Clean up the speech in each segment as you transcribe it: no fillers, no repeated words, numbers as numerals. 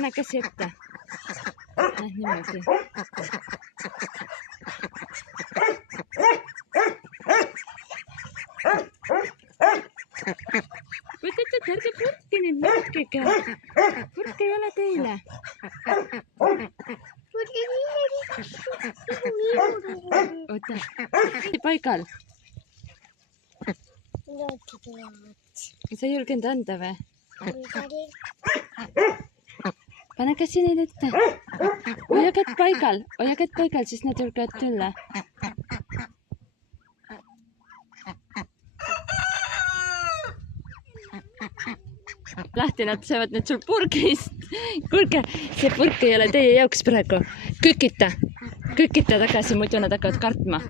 pane käsi ette. Niimoodi. Võtate, ärge purki nüüd nurkige. Purk ei ole teile. Oota, paigal. Sa ei julgenud anda või? Pane käsi neile ette. Hoia kätt paigal, siis nad julgevad tulla. Lahti, nad saavad nüüd sul purgist. Kuulge, see purk ei ole teie jaoks praegu. Kükita tagasi, muidu nad hakkavad kartma.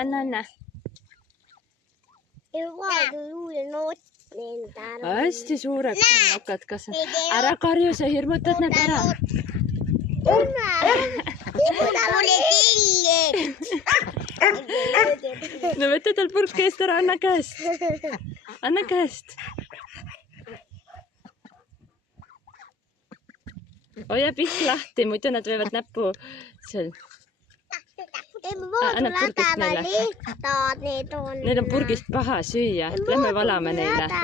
Anna. Hästi suureks on nokad, kas ära karju, sa hirmutad nad ära. No võta tal purk eest ära, anna käest. Hoia pihk lahti, muidu nad võivad näppu seal. Anna purgist neile. Neil on purgist paha süüa. Lähme valame neile.